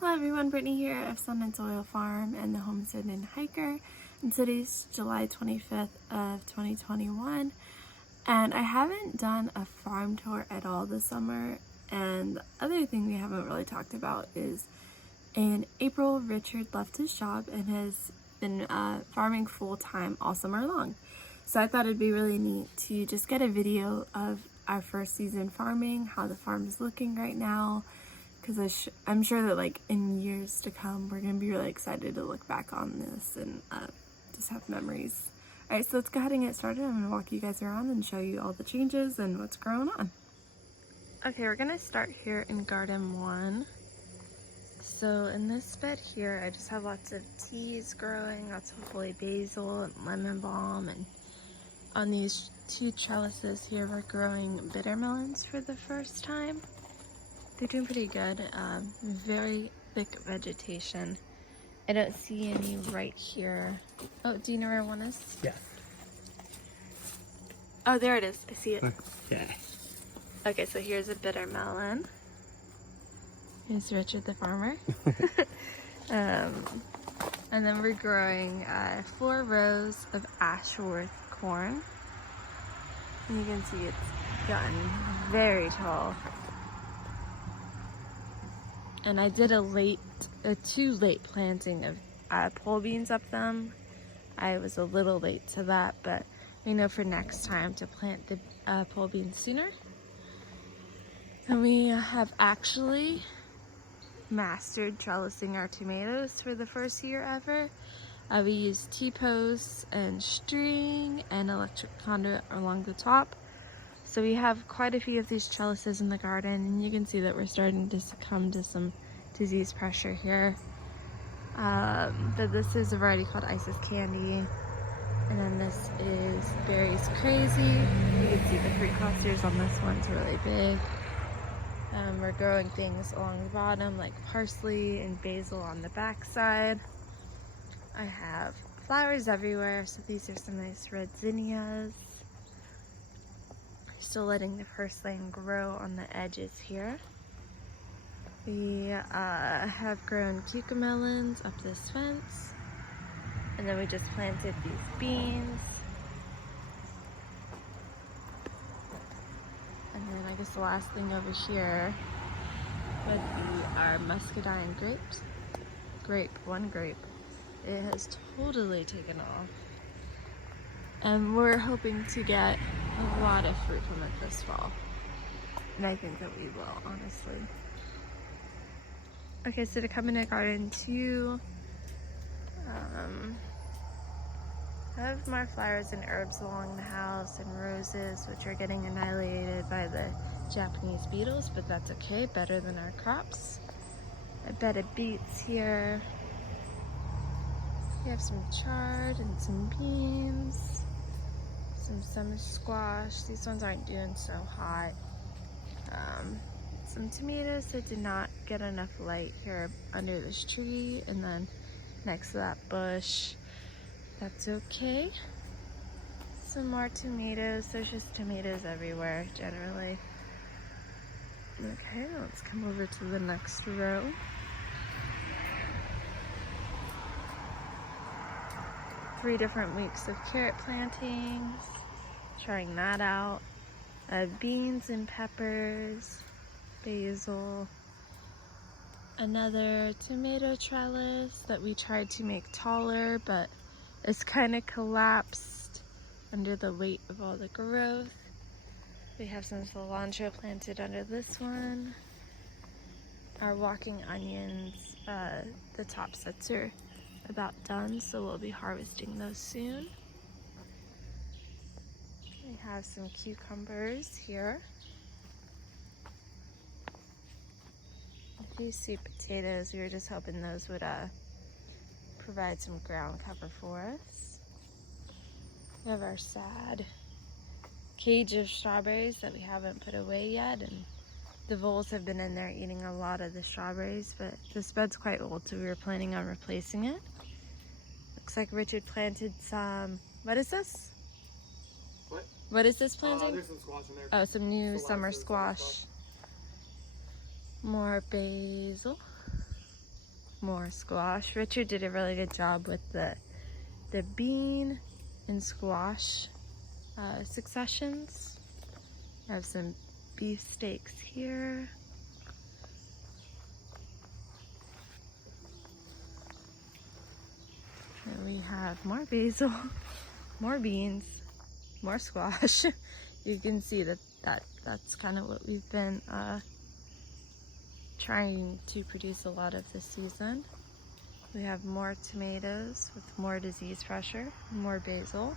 Hello everyone, Brittany here of Sun and Soil Farm and the Homestead and Hiker. And today's July 25th of 2021. And I haven't done a farm tour at all this summer. And the other thing we haven't really talked about is in April, Richard left his job and has been farming full-time all summer long. So I thought it'd be really neat to just get a video of our first season farming, how the farm is looking right now, because I'm sure that like in years to come we're going to be really excited to look back on this and just have memories. Alright, so let's go ahead and get started. I'm going to walk you guys around and show you all the changes and what's going on. Okay, we're going to start here in garden 1. So in this bed here I just have lots of teas growing, lots of holy basil and lemon balm, and on these 2 trellises here we're growing bitter melons for the first time. They're doing pretty good, very thick vegetation. I don't see any right here. Oh, do you know where one is? Yeah. Oh, there it is. I see it. Okay. Okay, so here's a bitter melon. Here's Richard the farmer. And then we're growing 4 rows of Ashworth corn. And you can see it's gotten very tall. And I did a too late planting of pole beans up them. I was a little late to that, but we know for next time to plant the pole beans sooner. And we have actually mastered trellising our tomatoes for the first year ever. We used T-posts and string and electric conduit along the top. So we have quite a few of these trellises in the garden, and you can see that we're starting to succumb to some disease pressure here. But this is a variety called Isis Candy, and then this is Berries Crazy. You can see the fruit clusters on this one's really big. We're growing things along the bottom like parsley and basil on the back side. I have flowers everywhere, so these are some nice red zinnias. Still letting the purslane grow on the edges here. We have grown cucamelons up this fence, and then we just planted these beans. And then I guess the last thing over here would be our muscadine grapes. One grape. It has totally taken off. And we're hoping to get a lot of fruit from it this fall. And I think that we will, honestly. Okay, so to come into garden 2, I have more flowers and herbs along the house and roses, which are getting annihilated by the Japanese beetles, but that's okay, better than our crops. A bed of beets here. We have some chard and some beans. Some summer squash. These ones aren't doing so hot. Some tomatoes that did not get enough light here under this tree, and then next to that bush. That's okay. Some more tomatoes. There's just tomatoes everywhere generally. Okay, let's come over to the next row. Three different weeks of carrot plantings. Trying that out. Beans and peppers, basil, another tomato trellis that we tried to make taller, but it's kind of collapsed under the weight of all the growth. We have some cilantro planted under this one. Our walking onions, the top sets are about done, so we'll be harvesting those soon. We have some cucumbers here. A few sweet potatoes. We were just hoping those would provide some ground cover for us. We have our sad cage of strawberries that we haven't put away yet, and the voles have been in there eating a lot of the strawberries, but this bed's quite old, so we were planning on replacing it. Looks like Richard planted some, what is this? What is this planting? There's some squash in there. Oh, some new summer squash. More basil. more squash. Richard did a really good job with the bean and squash successions. I have some beef steaks here. And we have more basil, more beans, more squash. You can see that's kind of what we've been trying to produce a lot of this season. We have more tomatoes with more disease pressure, more basil.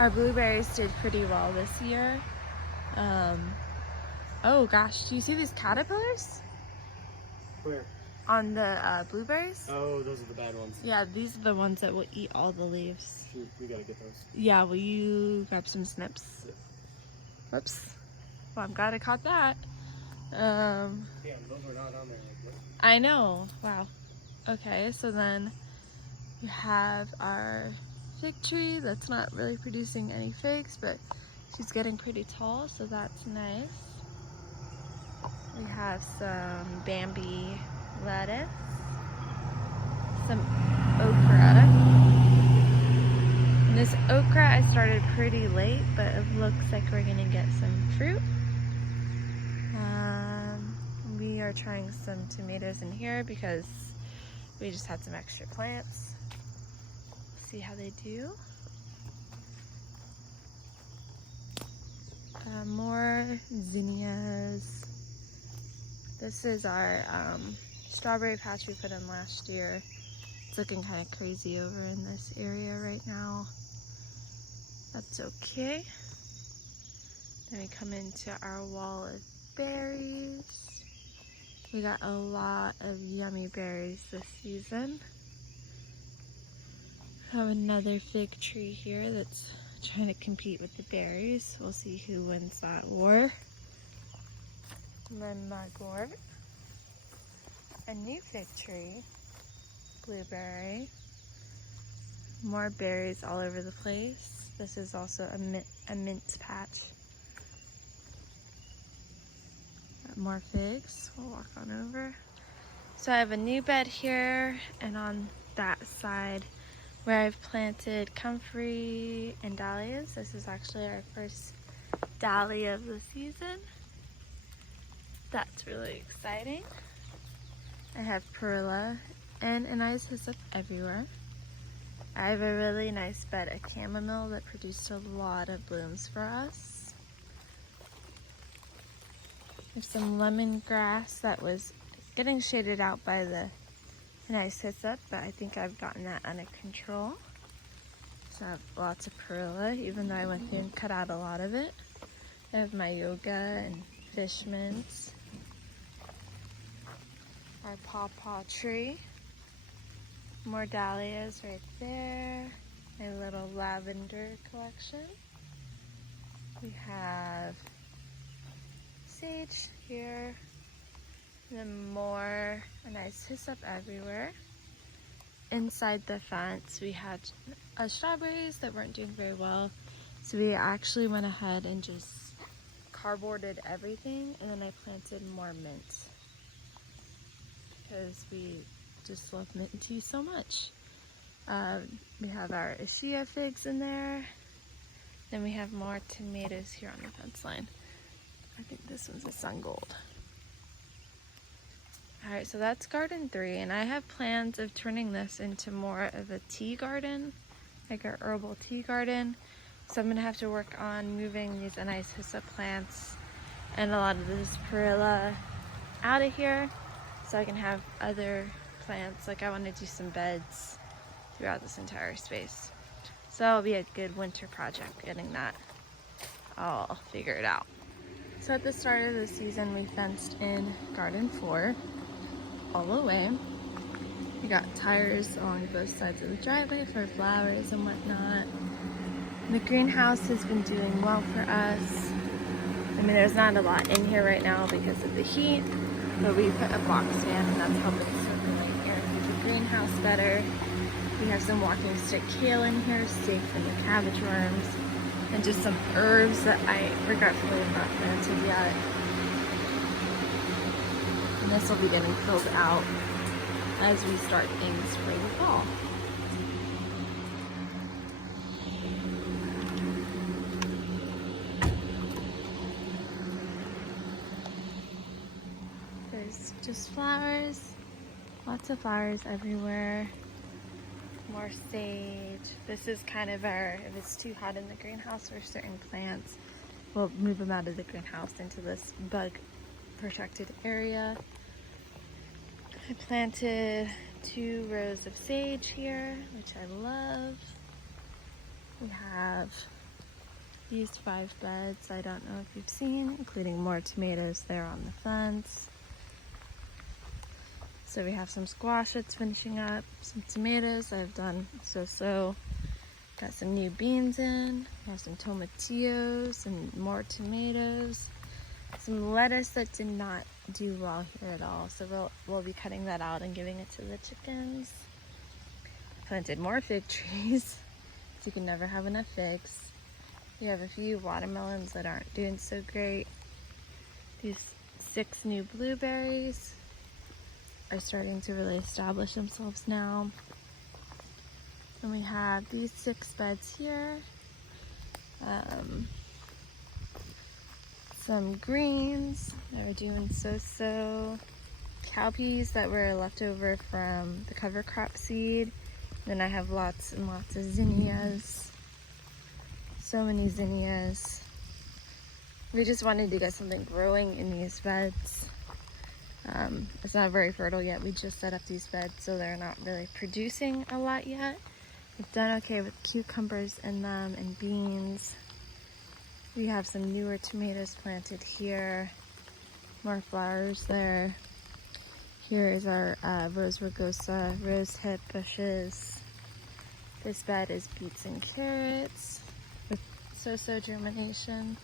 Our blueberries did pretty well this year. Oh gosh, do you see these caterpillars? Where? On the blueberries? Oh, those are the bad ones. Yeah, these are the ones that will eat all the leaves. Shoot, we gotta get those. Yeah, will you grab some snips? Yeah. Whoops. Well, I'm glad I caught that. Damn, those were not on there. Like, I know. Wow. Okay, so then we have our fig tree that's not really producing any figs, but she's getting pretty tall, so that's nice. We have some Bambi lettuce, some okra. And this okra I started pretty late, but it looks like we're gonna get some fruit. We are trying some tomatoes in here because we just had some extra plants. See how they do. More zinnias. This is our strawberry patch we put in last year. It's looking kind of crazy over in this area right now. That's okay. Then we come into our wall of berries. We got a lot of yummy berries this season. I have another fig tree here that's trying to compete with the berries. We'll see who wins that war. And then mugwort. A new fig tree. Blueberry. More berries all over the place. This is also a mint patch. More figs. We'll walk on over. So I have a new bed here, and on that side where I've planted comfrey and dahlias. This is actually our first dahlia of the season. That's really exciting. I have perilla and an ice hyssop everywhere. I have a really nice bed of chamomile that produced a lot of blooms for us. I have some lemongrass that was getting shaded out by the nice hyssop, but I think I've gotten that under control. So I have lots of perilla, even though I went through and cut out a lot of it. I have my yoga and fish mints. Our pawpaw tree. More dahlias right there. My little lavender collection. We have sage here. And then more, a nice hyssop everywhere. Inside the fence we had strawberries that weren't doing very well. So we actually went ahead and just cardboarded everything, and then I planted more mint. Because we just love mint tea so much. We have our Ishia figs in there. Then we have more tomatoes here on the fence line. I think this one's a sun gold. Alright, so that's garden 3, and I have plans of turning this into more of a tea garden, like a herbal tea garden. So I'm going to have to work on moving these nice hyssop plants and a lot of this perilla out of here so I can have other plants. Like I want to do some beds throughout this entire space. So that'll be a good winter project, getting that all figured out. So at the start of the season we fenced in garden 4 all the way. We got tires along both sides of the driveway for flowers and whatnot. And the greenhouse has been doing well for us. I mean, there's not a lot in here right now because of the heat, but we put a box fan and that's helping circulate air through the greenhouse better. We have some walking stick kale in here, safe from the cabbage worms, and just some herbs that I regretfully have not planted yet. And this will be getting filled out as we start things for the fall. There's just flowers, lots of flowers everywhere. More sage. This is kind of our, if it's too hot in the greenhouse for certain plants, we'll move them out of the greenhouse into this bug protected area. I planted 2 rows of sage here, which I love. We have these 5 beds I don't know if you've seen, including more tomatoes there on the fence. So we have some squash that's finishing up, some tomatoes I've done so. Got some new beans in, we have some tomatillos and more tomatoes. Some lettuce that did not do well here at all, so we'll be cutting that out and giving it to the chickens. Planted more fig trees, so you can never have enough figs. We have a few watermelons that aren't doing so great. These 6 new blueberries are starting to really establish themselves now. And we have these 6 beds here. Some greens that are doing so. Cowpeas that were left over from the cover crop seed. Then I have lots and lots of zinnias. So many zinnias. We just wanted to get something growing in these beds. It's not very fertile yet. We just set up these beds, so they're not really producing a lot yet. We've done okay with cucumbers in them and beans. We have some newer tomatoes planted here. More flowers there. Here is our rose rugosa, rose hip bushes. This bed is beets and carrots with so germination.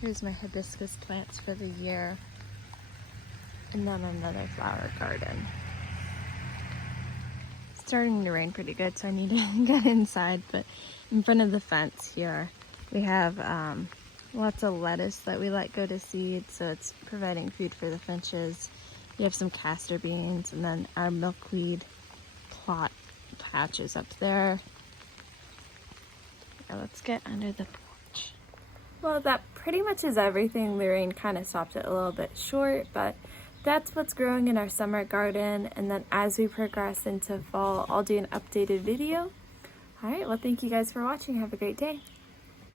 Here's my hibiscus plants for the year. And then another flower garden. It's starting to rain pretty good, so I need to get inside, but in front of the fence here, we have lots of lettuce that we let go to seed, so it's providing food for the finches. We have some castor beans, and then our milkweed plot patches up there. Now let's get under the porch. Well, that pretty much is everything. The rain kind of stopped it a little bit short, but that's what's growing in our summer garden, and then as we progress into fall, I'll do an updated video. Alright, well thank you guys for watching. Have a great day.